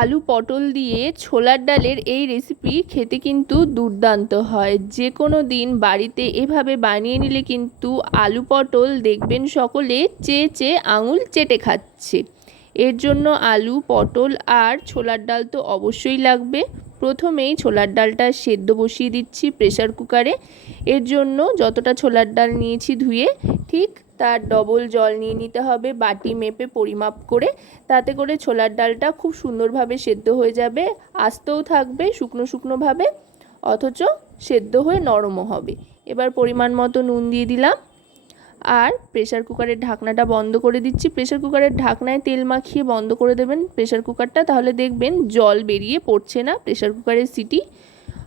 আলু পটল দিয়ে ছোলার ডালের এই রেসিপি খেতে কিন্তু দুর্দান্ত হয়। যে কোনো দিন বাড়িতে এভাবে বানিয়ে নিলে কিন্তু আলু পটল দেখবেন সকলে চেয়ে চেয়ে আঙুল চেটে খাচ্ছে। এর জন্য আলু, পটল আর ছোলার ডাল তো অবশ্যই লাগবে। প্রথমেই ছোলার ডালটা সেদ্ধ বসিয়ে দিচ্ছি প্রেসার কুকারে। এর জন্য যতটা ছোলার ডাল নিয়েছি ধুয়ে ঠিক, তার ডবল জল নিয়ে নিতে হবে, বাটি মেপে পরিমাপ করে, তাতে করে ছোলার ডালটা খুব সুন্দরভাবে সেদ্ধ হয়ে যাবে, আস্তেও থাকবে, শুকনো শুকনোভাবে অথচ সেদ্ধ হয়ে নরমও হবে। এবার পরিমাণ মতো নুন দিয়ে দিলাম। আর প্রেসার কুকারের ঢাকনাটা বন্ধ করে দিচ্ছি। প্রেসার কুকারের ঢাকনায় তেল মাখিয়ে বন্ধ করে দেবেন প্রেসার কুকারটা তাহলে দেখবেন জল বেরিয়ে পড়ছে না প্রেসার কুকারের সিটি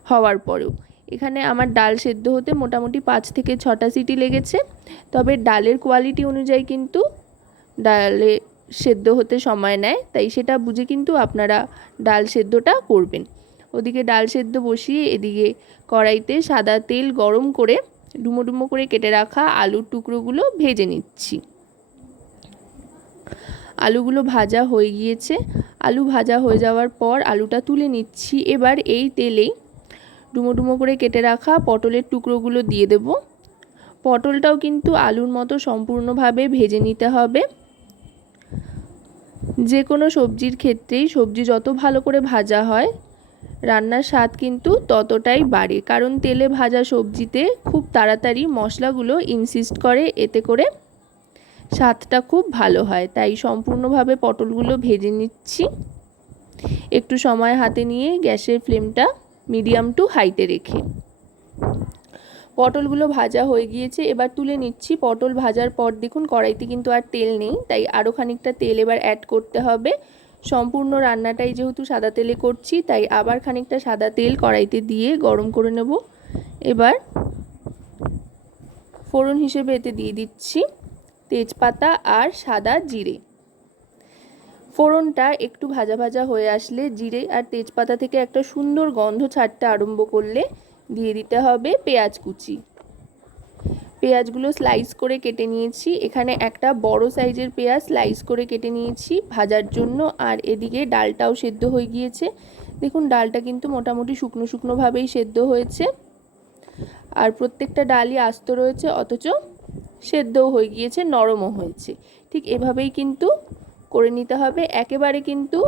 হওয়ার পরেও। এখানে আমার ডাল সেদ্ধ হতে মোটামুটি পাঁচ থেকে ছটা সিটি লেগেছে। তবে ডালের কোয়ালিটি অনুযায়ী কিন্তু ডালে সেদ্ধ হতে সময় নেয়, তাই সেটা বুঝে কিন্তু আপনারা ডাল সেদ্ধটা করবেন। ওদিকে ডাল সেদ্ধ বসিয়ে এদিকে কড়াইতে সাদা তেল গরম করে ডুমো ডুমো করে কেটে রাখা আলুর টুকরোগুলো ভেজে নিচ্ছি। আলুগুলো ভাজা হয়ে গিয়েছে। আলু ভাজা হয়ে যাওয়ার পর আলুটা তুলে নিচ্ছি। এবার এই তেলেই ডুমো ডুমো করে কেটে রাখা পটলের টুকরোগুলো দিয়ে দেব। পটলটাও কিন্তু আলুর মতো সম্পূর্ণভাবে ভেজে নিতে হবে। যে কোনো সবজির ক্ষেত্রেই সবজি যত ভালো করে ভাজা হয়, রান্নার স্বাদ কিন্তু ততটাই বাড়ে। কারণ তেলে ভাজা সবজিতে খুব তাড়াতাড়ি মশলাগুলো ইনসিস্ট করে, এতে করে স্বাদটা খুব ভালো হয়। তাই সম্পূর্ণভাবে পটলগুলো ভেজে নিচ্ছি। একটু সময় হাতে নিয়ে গ্যাসের ফ্লেমটা মিডিয়াম টু হাইতে রেখে। পটলগুলো ভাজা হয়ে গিয়েছে, এবার তুলে নিচ্ছি। পটল ভাজার পর দেখুন, কড়াইতে কিন্তু আর তেল নেই, তাই আরও খানিকটা তেল এবার অ্যাড করতে হবে। সম্পূর্ণ রান্নাটাই যেহেতু সাদা তেলে করছি, তাই আবার খানিকটা সাদা তেল কড়াইতে দিয়ে গরম করে নেব। এবার ফোড়ন হিসেবে এতে দিয়ে দিচ্ছি তেজপাতা আর সাদা জিরে। ফোড়নটা একটু ভাজা ভাজা হয়ে আসলে জিরে আর তেজপাতা থেকে একটা সুন্দর গন্ধ ছাড়তে আরম্ভ করলে দিয়ে দিতে হবে পেঁয়াজ কুচি। পেঁয়াজগুলো স্লাইস করে কেটে নিয়েছি। এখানে একটা বড় সাইজের পেঁয়াজ স্লাইস করে কেটে নিয়েছি ভাজার জন্য। আর এদিকে ডালটাও সেদ্ধ হয়ে গিয়েছে। দেখুন, ডালটা কিন্তু মোটামুটি শুকনো শুকনোভাবেই সেদ্ধ হয়েছে। আর প্রত্যেকটা ডালই আস্ত রয়েছে, অথচ সেদ্ধও হয়ে গিয়েছে, নরমও হয়েছে। ঠিক এভাবেই কিন্তু করে নিতে হবে। একেবারে কিন্তু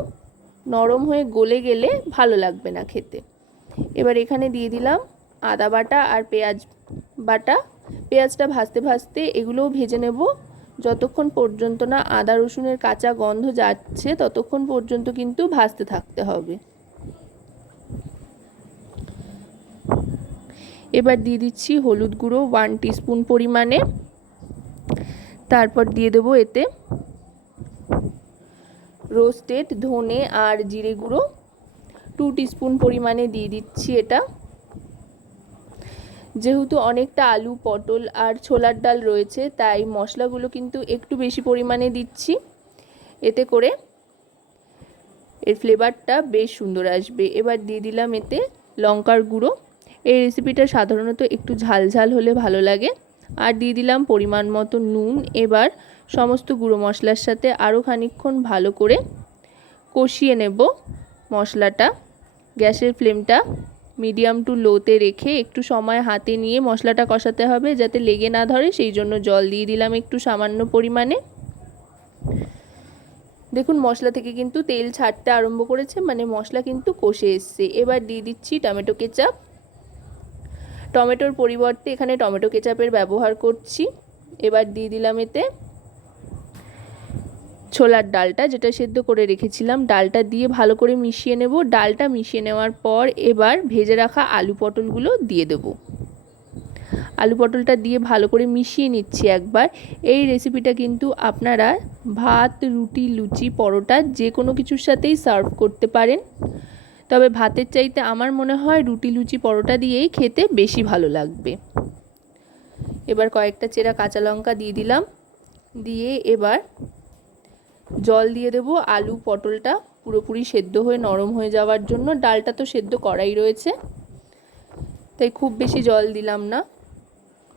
নরম হয়ে গলে গেলে ভালো লাগবে না খেতে। এবার এখানে দিয়ে দিলাম আদা বাটা আর পেঁয়াজ বাটা। পেঁয়াজটা ভাজতে ভাজতে এগুলোও ভেজে নেব। যতক্ষণ পর্যন্ত না আদা রসুনের কাঁচা গন্ধ যাচ্ছে, ততক্ষণ পর্যন্ত কিন্তু ভাজতে থাকতে হবে। এবার দিয়ে দিচ্ছি হলুদ গুঁড়ো ওয়ান টিস্পুন পরিমাণে। তারপর দিয়ে দেবো এতে রোস্টেড ধনে আর জিরে গুঁড়ো। টু টিস্পুন পরিমাণে দিয়ে দিচ্ছি এটা। যেহেতু অনেকটা আলু, পটল আর ছোলার ডাল রয়েছে, তাই মশলাগুলো কিন্তু একটু বেশি পরিমাণে দিচ্ছি। এতে করে এর ফ্লেভারটা বেশ সুন্দর আসবে। এবার দিয়ে দিলাম এতে লঙ্কার গুঁড়ো। এই রেসিপিটা সাধারণত একটু ঝাল ঝাল হলে ভালো লাগে। আর দিয়ে দিলাম পরিমাণ মতো নুন। এবার সমস্ত গুঁড়ো মশলার সাথে আরও খানিক্ষণ ভালো করে কষিয়ে নেব মশলাটা। গ্যাসের ফ্লেমটা মিডিয়াম টু লোতে রেখে একটু সময় হাতে নিয়ে মশলাটা কষাতে হবে যাতে লেগে না ধরে, সেই জন্য জল দিয়ে দিলাম একটু সামান্য পরিমাণে। দেখুন, মশলা থেকে কিন্তু তেল ছাড়তে আরম্ভ করেছে মানে মশলা কিন্তু কষে এসছে। এবার দিয়ে দিচ্ছি টমেটো কেচাপ। টমেটোর পরিবর্তে এখানে টমেটো কেচাপের ব্যবহার করছি। এবার দিয়ে দিলাম এতে ছোলার ডালটা যেটা সেদ্ধ করে রেখেছিলাম, ডালটা দিয়ে ভালো করে মিশিয়ে নেব। ডালটা মিশিয়ে নেওয়ার পর এবার ভেজে রাখা আলু পটলগুলো দিয়ে দেব। আলু পটলটা দিয়ে ভালো করে মিশিয়ে নিচ্ছি একবার। এই রেসিপিটা কিন্তু আপনারা ভাত, রুটি, লুচি, পরোটা যে কোনো কিছুর সাথেই সার্ভ করতে পারেন। তবে ভাতের চাইতে আমার মনে হয় রুটি, লুচি, পরোটা দিয়েই খেতে বেশি ভালো লাগবে। এবার কয়েকটা চেরা কাঁচা লঙ্কা দিয়ে দিলাম। দিয়ে এবার জল দিয়ে দেবো, আলু, পটলটা পুরোপুরি সেদ্ধ হয়ে নরম হয়ে যাওয়ার জন্য। ডালটা তো সেদ্ধ করাই রয়েছে। তাই খুব বেশি জল দিলাম না।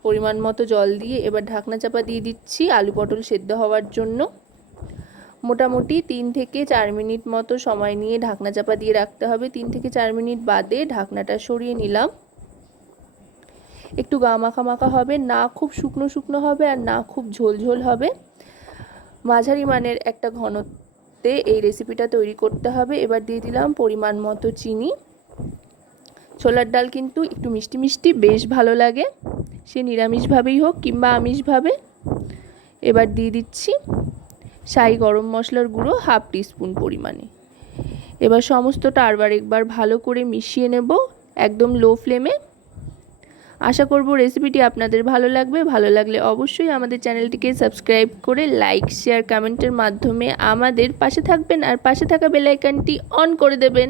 পরিমাণ মতো জল দিয়ে এবার ঢাকনা চাপা দিয়ে দিচ্ছি আলু, পটল সেদ্ধ হওয়ার জন্য। মোটামুটি তিন থেকে চার মিনিট মতো সময় নিয়ে ঢাকনা চাপা দিয়ে রাখতে হবে। তিন থেকে চার মিনিট বাদে ঢাকনাটা সরিয়ে নিলাম। একটু গা মাখা মাখা হবে, না খুব শুকনো শুকনো হবে আর না খুব ঝোল ঝোল হবে। মাঝারি মানের একটা ঘনত্বে এই রেসিপিটা তৈরি করতে হবে। এবার দিয়ে দিলাম পরিমাণ মতো চিনি। ছোলার ডাল কিন্তু একটু মিষ্টি মিষ্টি, বেশ ভালো লাগে। সে নিরামিষভাবেই হোক কিংবা আমিষভাবে। এবার দিয়ে দিচ্ছি সাই গরম মশলার গুঁড়ো হাফ টিস্পুন পরিমাণে। এবার সমস্তটা আরবার একবার ভালো করে মিশিয়ে নেব একদম লো ফ্লেমে আশা করব রেসিপিটি আপনাদের ভালো লাগবে। ভালো লাগলে অবশ্যই আমাদের চ্যানেলটিকে সাবস্ক্রাইব করে লাইক শেয়ার কমেন্টের মাধ্যমে আমাদের পাশে থাকবেন আর পাশে থাকা বেলাইকানটি অন করে দেবেন।